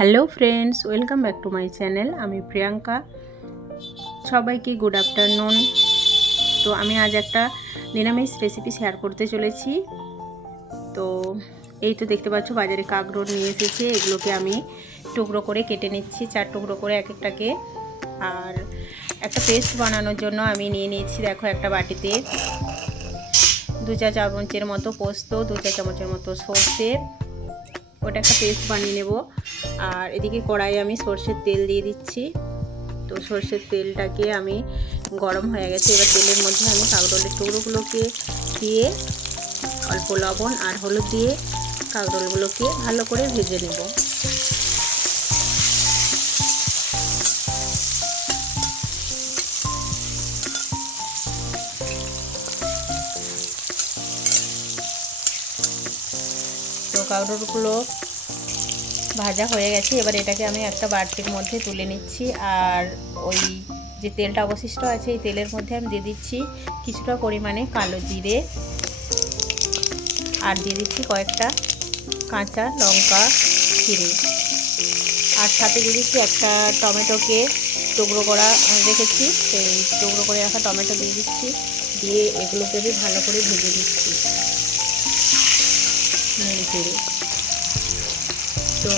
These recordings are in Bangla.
Hello friends, welcome back to my channel. আমি প্রিয়াঙ্কা। সবাইকে গুড আফটারনুন। তো আমি আজ একটা নিরামিষ রেসিপি শেয়ার করতে চলেছি। তো এই তো দেখতে পাচ্ছ বাজারে কাঁকরোল নিয়ে এসেছে। এগুলোকে আমি টুকরো করে কেটে নিচ্ছি, 4 টুকরো করে এক একটাকে। আর একটা পেস্ট বানানোর জন্য আমি নিয়ে নিয়েছি, দেখো একটা বাটিতে 2 চা চামচের মতো পোস্ত, 2 চা চামচের মতো সর্ষে, ওটা একটা পেস্ট বানিয়ে নেব। আর এদিকে কড়াইয়ে আমি সর্ষের তেল দিয়ে দিচ্ছি। তো সর্ষের তেলটাকে আমি গরম হয়ে গেছে, এবার তেলের মধ্যে আমি কাঁকরোলের টুকরোগুলোকে দিয়ে অল্প লবণ আর হলুদ দিয়ে কাঁকরোলগুলোকে ভালো করে ভেজে নেব। তো কাঁকরোলগুলো ভাজা হয়ে গেছে, এবার এটাকে আমি একটা বাটির মধ্যে তুলে নিচ্ছি। আর ওই যে তেলটা অবশিষ্ট আছে এই তেলের মধ্যে আমি দিয়ে দিচ্ছি কিছুটা পরিমাণে কালো জিরে, আর দিয়ে দিচ্ছি কয়েকটা কাঁচা লঙ্কা চিড়ে, আর সাথে দিয়ে দিচ্ছি একটা টমেটোকে টুকরো করা রেখেছি, সেই টুকরো করে রাখা টমেটো দিয়ে দিচ্ছি। দিয়ে এগুলোকে আমি ভালো করে ভেজে দিচ্ছি নেড়ে চেড়ে। তো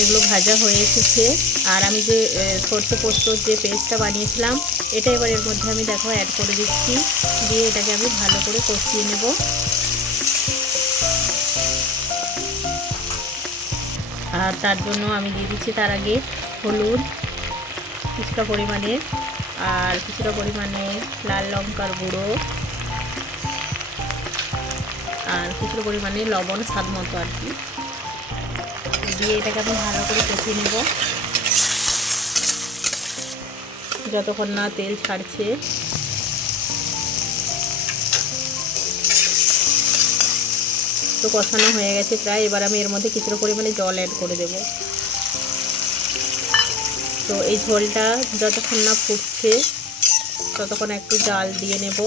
এগুলো ভাজা হয়ে এসেছে, আর আমি যে সর্ষে পোস্তর যে পেস্টটা বানিয়েছিলাম এটা এবার এর মধ্যে আমি দেখো অ্যাড করে দিচ্ছি। দিয়ে এটাকে আমি ভালো করে কষিয়ে নেব। আর তার জন্য আমি দিয়ে দিচ্ছি তার আগে হলুদ কিছুটা পরিমাণে, আর কিছুটা পরিমাণে লাল লঙ্কার গুঁড়ো, আর কিছুটা পরিমাণে লবণ স্বাদ মতো আর কি। দিয়ে এটাকে আমি ভালো করে কষিয়ে নেব যতক্ষণ না তেল ছাড়ছে। তো কষানো হয়ে গেছে প্রায়, এবার আমি এর মধ্যে কিছুটা পরিমাণে জল অ্যাড করে দেব। তো এই ঝোলটা যতক্ষণ না ফুটছে ততক্ষণ একটু জাল দিয়ে নেব।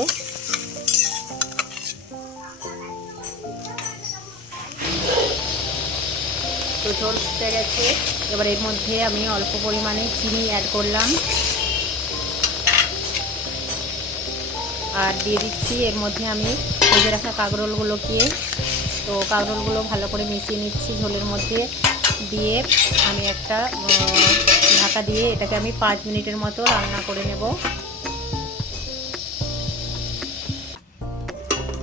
তো ঝোল ফুটে গেছে, এবার এর মধ্যে আমি অল্প পরিমাণে চিনি অ্যাড করলাম, আর দিয়ে দিচ্ছি এর মধ্যে আমি ভেজে রাখা কাঁকরোলগুলোকে। তো কাঁকরোলগুলো ভালো করে মিশিয়ে নিচ্ছি ঝোলের মধ্যে, দিয়ে আমি একটা ঢাকা দিয়ে এটাকে আমি 5 মিনিটের মতো রান্না করে নেব।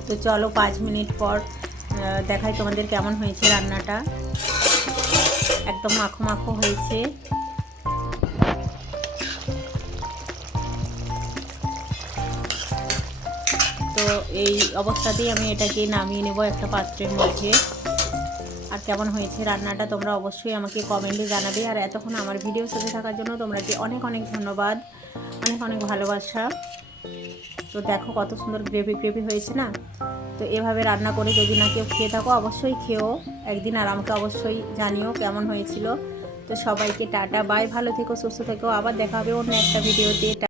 তো চলো 5 মিনিট পর দেখাই তোমাদের কেমন হয়েছে রান্নাটা। একদম মাখো মাখো হয়েছে। তো এই অবস্থাতেই আমি এটাকে নামিয়ে নেব একটা পাত্রের মধ্যে। আর কেমন হয়েছে রান্নাটা তোমরা অবশ্যই আমাকে কমেন্টে জানাবে। আর এতক্ষণ আমার ভিডিওর সাথে থাকার জন্য তোমরাকে অনেক অনেক ধন্যবাদ, অনেক অনেক ভালোবাসা। তো দেখো কত সুন্দর গ্রেভি গ্রেভি হয়েছে না। তো এভাবে রান্না করে যদি না কেউ খেয়ে থাকো অবশ্যই খেও একদিন, আর আমাকে অবশ্যই জানিও কেমন হয়েছিল। তো সবাইকে টাটা বাই, ভালো থেকো, সুস্থ থেকো, আবার দেখা হবে অন্য একটা ভিডিওতে।